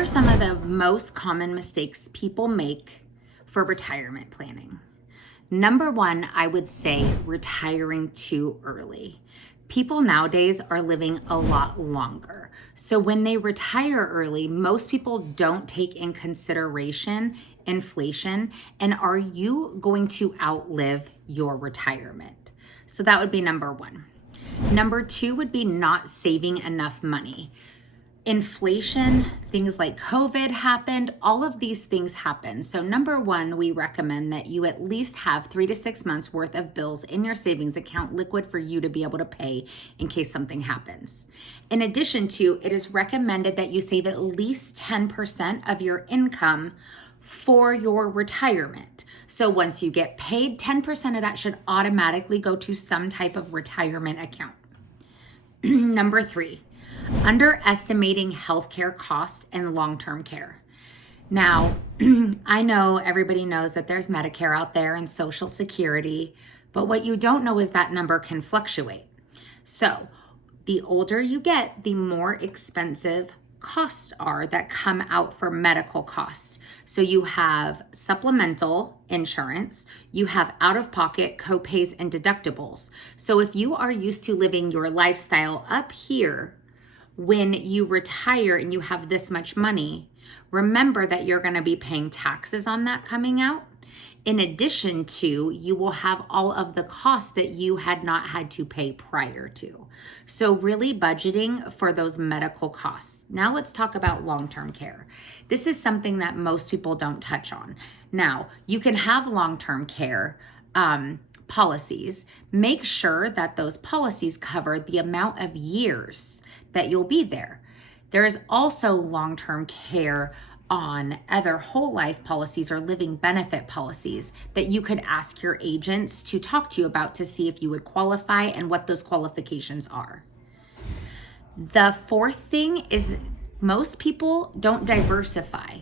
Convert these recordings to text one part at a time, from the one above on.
are some of the most common mistakes people make for retirement planning? Number one, I would say retiring too early. People nowadays are living a lot longer. So when they retire early, most people don't take in consideration inflation, and are you going to outlive your retirement? So that would be number one. Number two would be not saving enough money. Inflation, things like COVID happened, all of these things happen. So number one, we recommend that you at least have 3 to 6 months worth of bills in your savings account liquid for you to be able to pay in case something happens. In addition to, it is recommended that you save at least 10% of your income for your retirement. So once you get paid, 10% of that should automatically go to some type of retirement account. Number three, underestimating healthcare costs and long-term care. Now, I know everybody knows that there's Medicare out there and Social Security, but what you don't know is that number can fluctuate. So the older you get, the more expensive costs are that come out for medical costs. So you have supplemental insurance, you have out-of-pocket copays and deductibles. So if you are used to living your lifestyle up here, when you retire and you have this much money, remember that you're going to be paying taxes on that coming out. In addition to, you will have all of the costs that you had not had to pay prior to. So really budgeting for those medical costs. Now let's talk about long-term care. This is something that most people don't touch on. Now, you can have long-term care policies. Make sure that those policies cover the amount of years that you'll be there. There is also long-term care on other whole life policies or living benefit policies that you could ask your agents to talk to you about to see if you would qualify and what those qualifications are. The fourth thing is most people don't diversify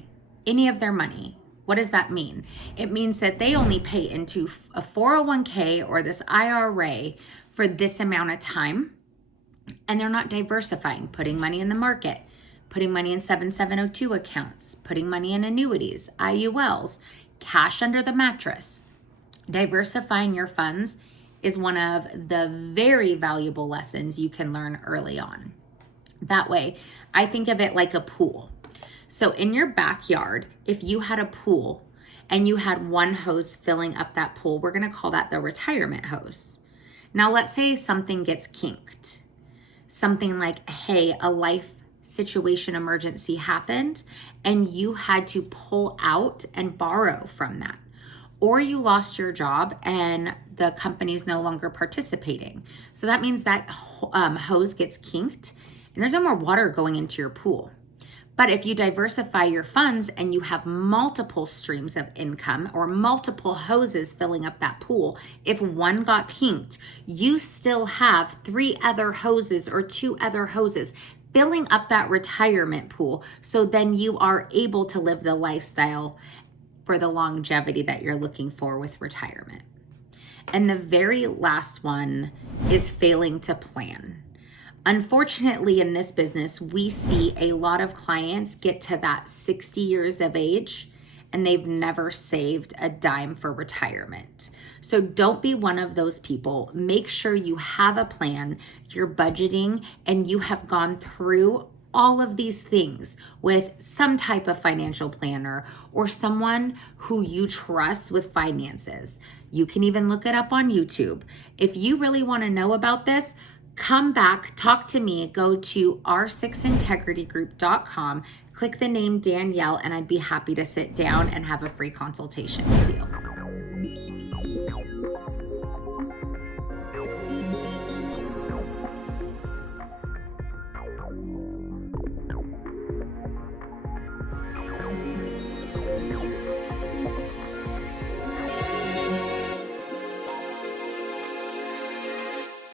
any of their money. What does that mean? It means that they only pay into a 401k or this IRA for this amount of time, and they're not diversifying, putting money in the market, putting money in 7702 accounts, putting money in annuities, IULs, cash under the mattress. Diversifying your funds is one of the very valuable lessons you can learn early on. That way, I think of it like a pool. So in your backyard, if you had a pool and you had one hose filling up that pool, we're going to call that the retirement hose. Now, let's say something gets kinked. Something like, hey, a life situation emergency happened and you had to pull out and borrow from that. Or you lost your job and the company's no longer participating. So that means that hose gets kinked and there's no more water going into your pool. But if you diversify your funds and you have multiple streams of income or multiple hoses filling up that pool, if one got kinked, you still have 3 other hoses or 2 other hoses filling up that retirement pool. So then you are able to live the lifestyle for the longevity that you're looking for with retirement. And the very last one is failing to plan. Unfortunately, in this business, we see a lot of clients get to that 60 years of age and they've never saved a dime for retirement. So don't be one of those people. Make sure you have a plan, you're budgeting, and you have gone through all of these things with some type of financial planner or someone who you trust with finances. You can even look it up on YouTube. If you really want to know about this, come back, talk to me, go to r6integritygroup.com, click the name Danielle, and I'd be happy to sit down and have a free consultation with you.